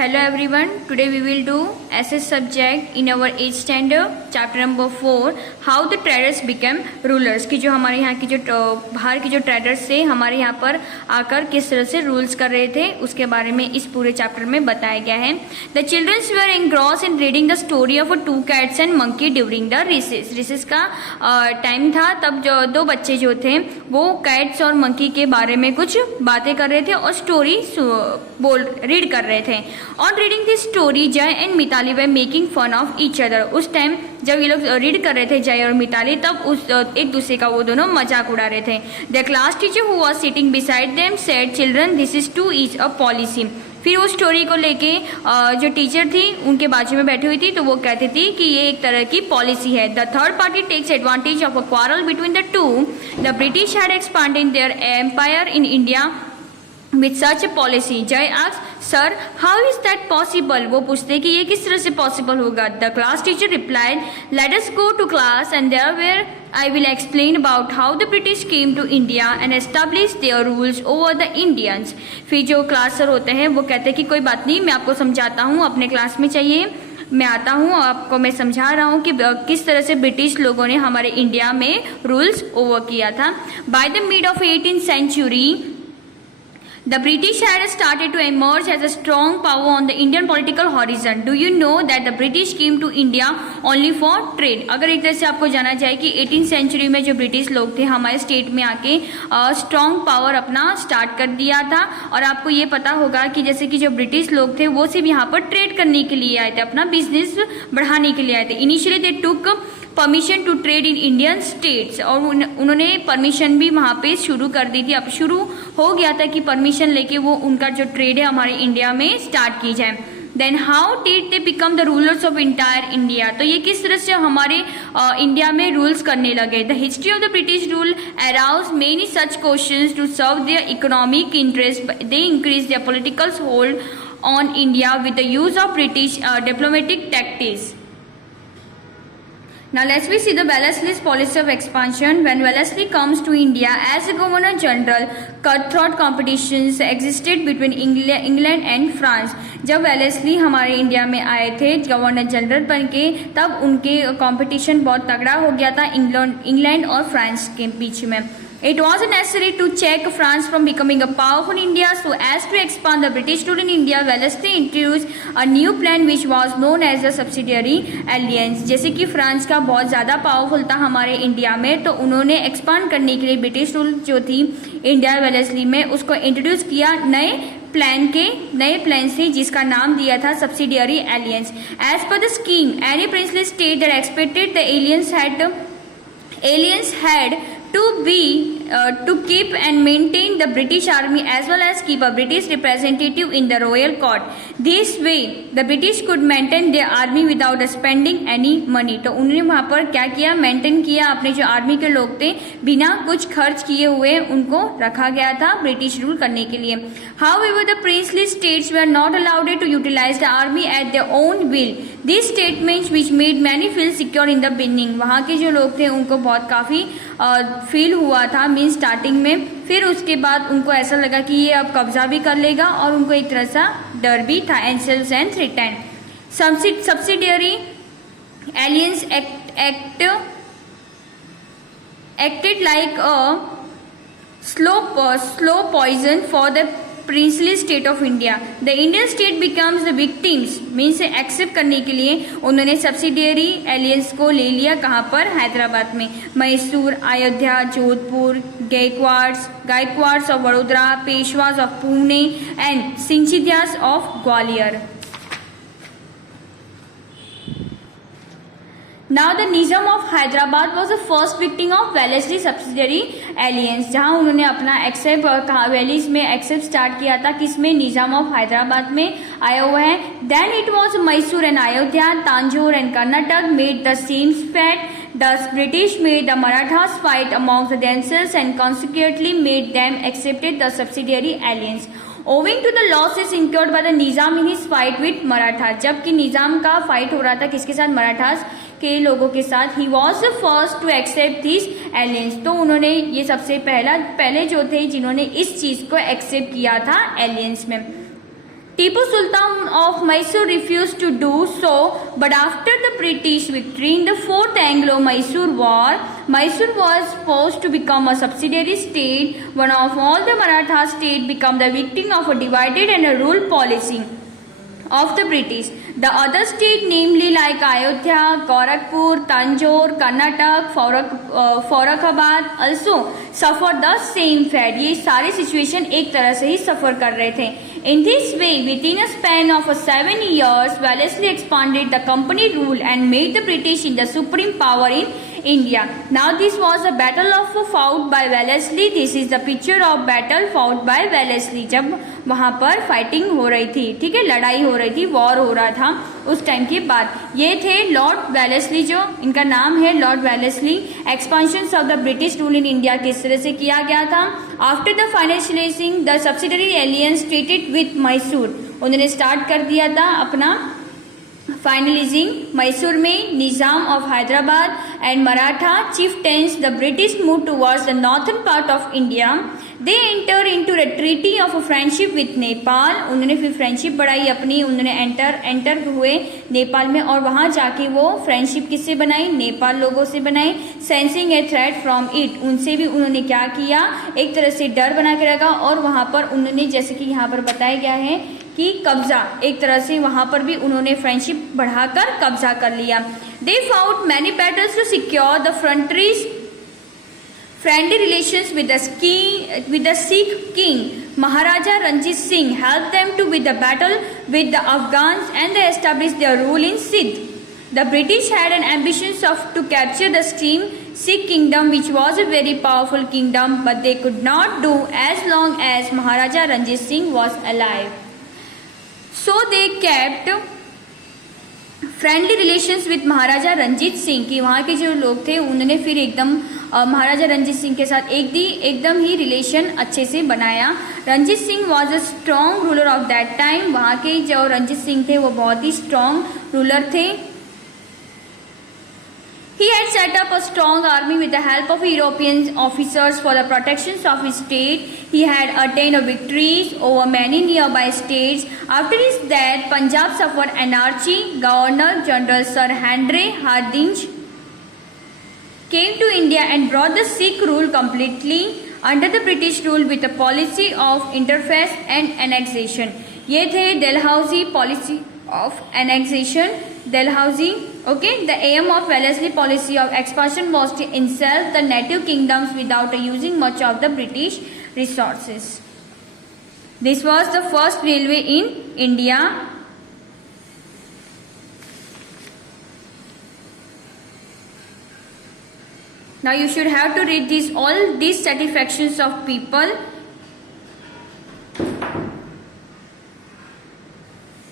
Hello everyone, today we will do SS subject in our 8th standard chapter number 4 how the traders became rulers कि जो हमारे यहाँ की जो बाहर की जो ट्रेडर्स थे हमारे यहाँ पर आकर किस तरह से रूल्स कर रहे थे उसके बारे में इस पूरे चैप्टर में बताया गया है। The childrens were engrossed in reading the story of two cats and monkey during the recess। Recess का टाइम था, तब जो दो बच्चे जो थे वो कैट्स और मंकी के बारे में कुछ बातें कर रहे थे और स्टोरी रीड कर रहे थे। On reading this story Jay and Mitali were making fun of each other. उस टाइम जब ये लोग रीड कर रहे थे जय और मिताली, तब उस एक दूसरे का वो दोनों मजाक उड़ा रहे थे। The class teacher who was sitting beside them said children this is two is a policy. फिर वो स्टोरी को लेके जो टीचर थी उनके बाजू में बैठी हुई थी तो वो कहती थी कि ये एक तरह की पॉलिसी है। The third party takes advantage of a quarrel between the two. The British had expanded their empire in India with such a policy। जय asked sir how is that possible। वो पूछते कि ये किस तरह से पॉसिबल होगा। The class teacher replied let us go to class and there where I will explain about how the British came to India and established their rules over the Indians। फिर जो क्लास सर होते हैं वो कहते हैं कि कोई बात नहीं, मैं आपको समझाता हूँ, अपने क्लास में चाहिए, मैं आता हूँ, आपको मैं समझा रहा हूँ कि किस तरह से ब्रिटिश लोगों ने हमारे इंडिया में रूल्स ओवर किया था। By the mid of 18th century the British had started to emerge as a strong power on the Indian political horizon। Do you know that the British came to India only for trade। अगर एक तरह से आपको जाना जाए कि 18th century में जो ब्रिटिश लोग थे हमारे स्टेट में आके स्ट्रॉन्ग पावर अपना स्टार्ट कर दिया था। और आपको ये पता होगा कि जैसे कि जो ब्रिटिश लोग थे वो सिर्फ यहाँ पर ट्रेड करने के लिए आए थे, अपना बिजनेस बढ़ाने के लिए आए थे। Initially they took permission to trade in Indian states, और उन्होंने परमिशन भी वहाँ पे शुरू कर दी थी। अब शुरू हो गया था कि परमिशन लेके वो उनका जो ट्रेड है हमारे इंडिया में स्टार्ट की जाए। Then how did they become the rulers of entire India. तो ये किस तरह से हमारे इंडिया में रूल्स करने लगे। The history of the British rule arouse many such questions to serve their economic interest. They increase their political hold on India with the use of British diplomatic tactics. Now let's see the Wellesley's policy of expansion. When Wellesley comes to India as a Governor General, cutthroat competitions existed between England and France। जब Wellesley हमारे India में आए थे governor general बन के, तब उनके competition बहुत तगड़ा हो गया था इंग्लैंड और फ्रांस के बीच में। It was necessary to check France from becoming a powerful India, so as to expand the British rule in India, Wellesley introduced a new plan which was known as the subsidiary alliance। जैसे कि France का बहुत ज़्यादा powerful था हमारे India में, तो उन्होंने एक्सपांड करने के लिए ब्रिटिश रूल जो थी इंडिया वेलेस्ली में उसको इंट्रोड्यूस किया नए प्लान से, जिसका नाम दिया था subsidiary alliance. As per the scheme any princely state that expected the aliens had to keep and maintain the British army as well as keep a British representative in the royal court। This way the British could maintain their army without spending any money। तो उन्होंने वहाँ पर क्या किया, maintain किया, अपने जो army के लोग थे बिना कुछ खर्च किए हुए उनको रखा गया था ब्रिटिश रूल करने के लिए। However the princely states were not allowed to utilize the army at their own will। These statements which made many feel secure in the beginning। वहाँ के जो लोग थे उनको बहुत काफ़ी फील हुआ था मीन स्टार्टिंग में, फिर उसके बाद उनको ऐसा लगा कि ये अब कब्जा भी कर लेगा और उनको एक तरह सा डर भी था। एंसेल्स and threaten subsidiary alliances acted like a slow poison for the princely state of India। The Indian state becomes the victims means accept करने के लिए उन्होंने सब्सिडियरी एलियंस को ले लिया। कहाँ पर, हैदराबाद में। Mysore, Ayodhya, Jodhpur, Gaekwads of Vadodara, Peshwas of Pune and Scindias of Gwalior. Now the Nizam of Hyderabad was the first victim of Wellesley subsidiary alliance। जहाँ उन्होंने अपना एक्सेप्ट वैलीज में एक्सेप्ट स्टार्ट किया था, किसमें, निजाम ऑफ हैदराबाद में आया हुआ है। Then it was Mysore and Ayodhya, Tanjore and Karnataka made the same fight। Thus British made the Marathas fight amongst themselves and consequently made them accepted the subsidiary alliance। Owing to the losses incurred by the Nizam in his fight with Maratha। जबकि निजाम का fight हो रहा था किसके साथ, मराठास के लोगों के साथ। He was the first to accept this alliance. तो उन्होंने ये सबसे पहले जो थे जिन्होंने इस चीज को एक्सेप्ट किया था एलियंस में। Tipu Sultan of Mysore refused to do so, but after the British victory in the Fourth Anglo-Mysore War, Mysore was forced to become a subsidiary state. One of all the Maratha states became the victim of a divided and a rule policy of the British. The other state, namely like Ayodhya, Gorakhpur, Tanjore, Karnataka, Farakhabad, also suffered the same fate. ये सारे situation एक तरह से ही सफर कर रहे थे. In this way, within a span of 7 years, Wellesley expanded the company rule and made the British in the supreme power in India. Now this was a battle of fought by Wellesley. This is the picture of battle fought by Wellesley. जब वहाँ पर fighting हो रही थी, ठीक है, लड़ाई हो रही थी, वॉर हो रहा था उस टाइम के बाद. ये थे लॉर्ड वेलेस्ली, जो इनका नाम है Lord Wellesley. Expansion of the British rule in India किस तरह से किया गया था. After the financialising the subsidiary alliances treated with Mysore, उन्होंने स्टार्ट कर दिया था अपना फाइनलिजिंग मैसूर में. Nizam of Hyderabad and Maratha chieftains, the British moved towards the northern part of India. They entered into a treaty of friendship with Nepal. उन्होंने फिर friendship बढ़ाई अपनी, उन्होंने एंटर हुए नेपाल में और वहां जाके वो फ्रेंडशिप किससे बनाई, नेपाल लोगों से बनाई. Sensing a threat from it, उनसे भी उन्होंने क्या किया, एक तरह से डर बना के रखा. और वहां पर उन्होंने, जैसे कि यहाँ पर बताया गया है कि कब्जा, एक तरह से वहां पर भी उन्होंने फ्रेंडशिप बढ़ाकर कब्जा कर लिया. They fought many battles to secure the frontiers. Friendly relations with the Sikh king Maharaja Ranjit Singh helped them to win the battle with the Afghans, and they established their rule in Sindh. The British had an ambition to capture the Sikh kingdom, which was a very powerful kingdom, but they could not do as long as Maharaja Ranjit Singh was alive. So they kept friendly relations with Maharaja Ranjit Singh, कि वहाँ के जो लोग थे उन्होंने फिर एकदम महाराजा रंजीत सिंह के साथ एकदम ही रिलेशन अच्छे से बनाया. Ranjit Singh was a strong ruler of that time. वहाँ के जो रंजीत सिंह थे वो बहुत ही स्ट्रॉन्ग रूलर थे. He had set up a strong army with the help of European officers for the protection of his state. He had attained victories over many nearby states. After his death, Punjab suffered anarchy. Governor General Sir Henry Hardinge came to India and brought the Sikh rule completely under the British rule with a policy of interface and annexation. ये थे Dalhousie policy of annexation. Dalhousie, okay. The aim of Wellesley policy of expansion was to encircle the native kingdoms without using much of the British resources. This was the first railway in India. Now you should have to read all these satisfactions of people.